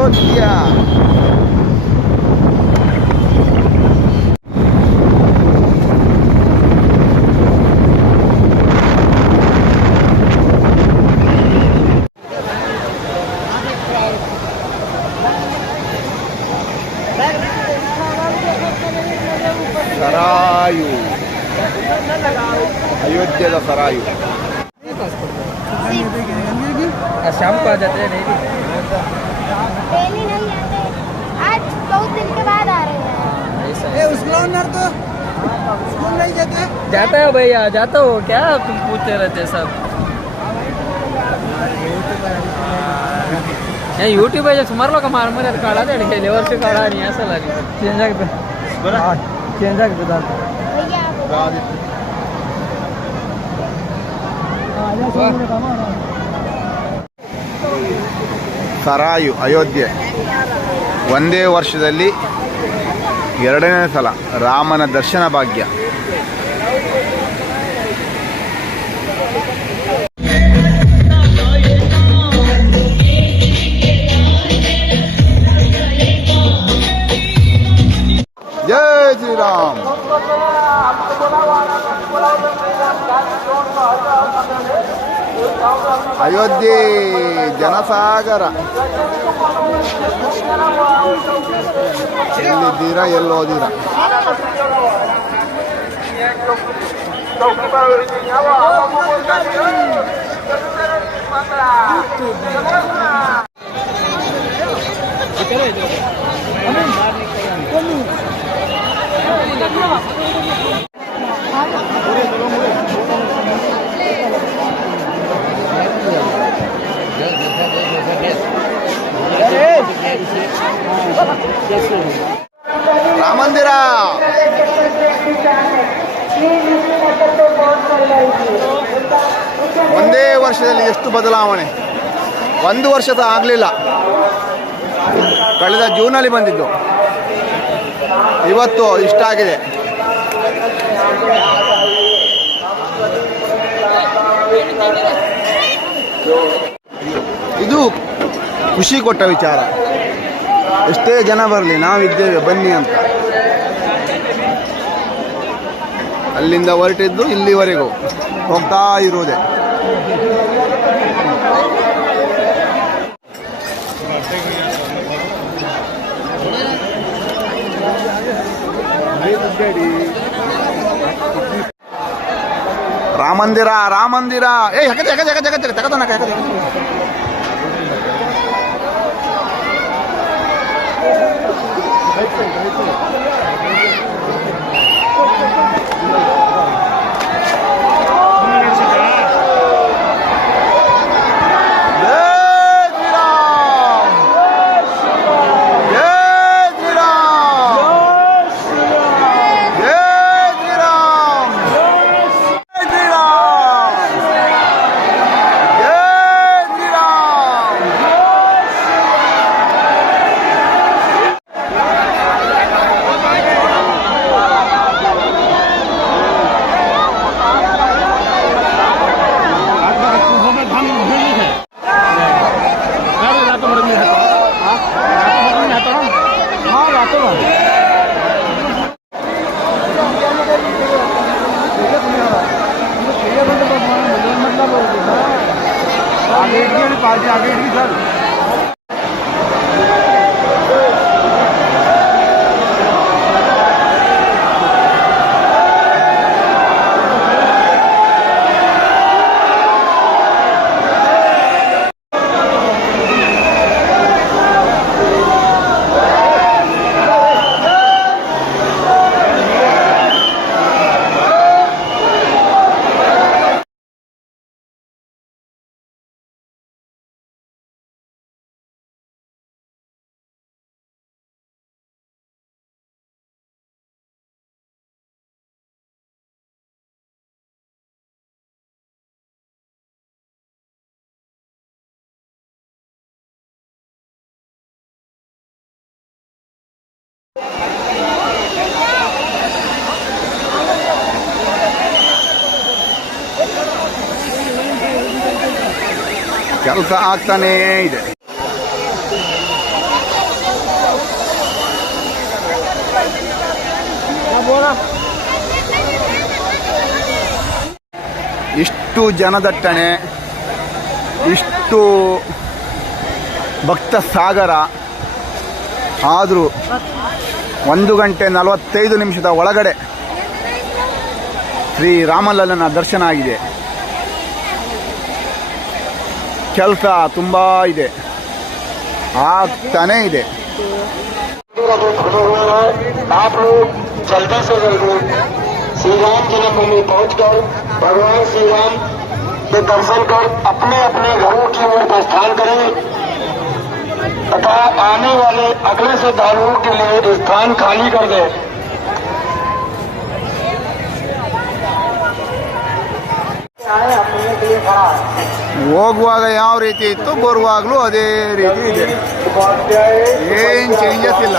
ಅಯೋಧ್ಯ ಸರಾಯು ಅಯೋಧ್ಯದ ಸರಾಯು शाम को आ जाते हैं नहीं डेली नहीं आते आज बहुत दिन के बाद आ रहे हैं ऐसा ए उसको ओनर तो स्कूल नहीं जाते जाता है भैया जाता हो क्या तुम पूछते रहते सब नाही यूट्यूब आहे ಸುಮಾರು ಲೋಕ ಮಾರ್ಮರಿ ಅದು ಕಾಳಾದ ಕೆಲವು ವರ್ಷ ಕಾಳ आणि असं लागली चेंज ಆಗುತ್ತೆ ಚೇಂಜ್ ಆಗುತ್ತೆ ಅಂತ भैया आप ಸರಾಯು ಅಯೋಧ್ಯೆ. ಒಂದೇ ವರ್ಷದಲ್ಲಿ ಎರಡನೇ ಸಲ ರಾಮನ ದರ್ಶನ ಭಾಗ್ಯ. ಅಯೋಧ್ಯೆ ಜನಸಾಗರ. ಎಲ್ಲಿದ್ದೀರಾ ಎಲ್ಲಿ ಓದಿರಾ? ರಾಮ ಮಂದಿರ ಒಂದೇ ವರ್ಷದಲ್ಲಿ ಎಷ್ಟು ಬದಲಾವಣೆ? ಒಂದು ವರ್ಷದ ಆಗಲಿಲ್ಲ. ಕಳೆದ ಜೂನಲ್ಲಿ ಬಂದಿದ್ದು. ಇವತ್ತು ಇಷ್ಟ ಆಗಿದೆ. ಇದು ಖುಷಿ ಕೊಟ್ಟ ವಿಚಾರ. ಎಷ್ಟೇ ಜನ ಬರಲಿ, ನಾವಿದ್ದೇವೆ, ಬನ್ನಿ ಅಂತ. ಅಲ್ಲಿಂದ ಹೊರಟಿದ್ದು ಇಲ್ಲಿವರೆಗೂ ಹೋಗ್ತಾ ಇರುವುದೇ. ರಾಮಂದಿರ ರಾಮಂದಿರ. ರಾಮ ಮಂದಿರ ಏ ಹಕತೆ ಹಕತೆ ಹಕತೆ ಹಕತೆ ತಗತಾನ 大丈夫 पार्टी आगे की सर ಕೆಲಸ ಆಗ್ತಾನೇ ಇದೆ. ಇಷ್ಟು ಜನದಟ್ಟಣೆ ಇಷ್ಟು ಭಕ್ತ ಸಾಗರ ಆದರೂ ಒಂದು ಗಂಟೆ ನಲವತ್ತೈದು ನಿಮಿಷದ ಒಳಗಡೆ ಶ್ರೀ ರಾಮಲಲ್ಲನ ದರ್ಶನ ಆಗಿದೆ ಕೆಲಸ ತುಂಬ ಇದೆ ಆಗ್ತಾನೇ ಇದೆ आप लोग जल्दी से जल्दी श्री राम जन्मभूमि पहुंचकर भगवान श्री राम के दर्शन कर अपने अपने घरों की ओर प्रस्थान करें तथा आने वाले अगले श्रद्धालुओं के लिए स्थान खाली कर दें ಹೋಗುವಾಗ ಯಾವ ರೀತಿ ಇತ್ತು ಬರುವಾಗಲೂ ಅದೇ ರೀತಿ ಇದೆ ಏನು ಚೇಂಜಸ್ ಇಲ್ಲ